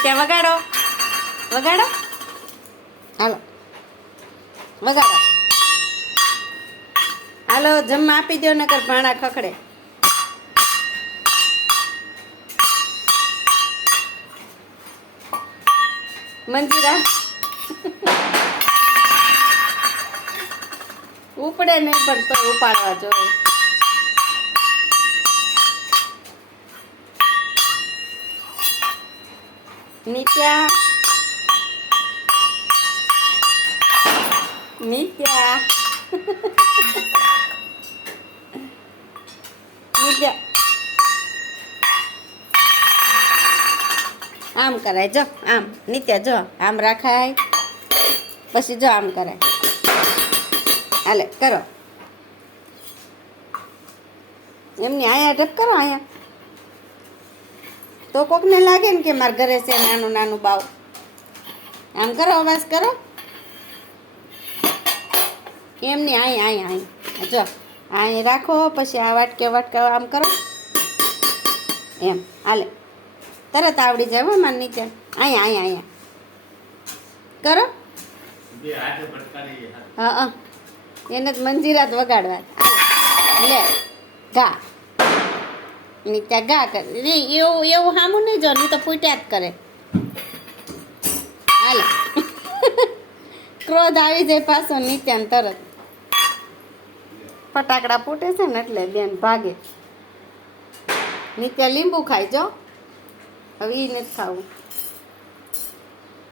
નીચે વગાડો વગાડો હાલો વગાડો હાલો જમવા આપી દો નકર ભાણા ખખડે મંજીરા ઉપડે નહીં પણ તો ઉપાડવા જોઈએ નિત્યા નિત્યા નિત્યા આમ કરાય જો આમ નિત્યા જો આમ રાખાય પછી જો આમ કરાય હાલે કરો એમની અહીંયા ઢપ કરો અહીંયા તો કોકને લાગે ને કે મારા ઘરે છે નાનું નાનું બાવ આમ કરો અવાજ કરો એમની અહીંયા જો અહીં રાખો પછી આ વાટકે આમ કરો એમ હાલે તરત આવડી જાય હો માર નીચે અહીંયા કરો હા એને જ મંજીરા જ વગાડવા લે ગા નીચે ગા કરે એવું સામું નહીં જો નહીં તો ફૂટ્યા જ કરે હાલે ક્રોધ આવી જાય પાછો નીચે તરત ફટાકડા ફૂટે છે ને એટલે બેન ભાગે નીચે લીંબુ ખાઈ જો હવે એ નથી ખાવું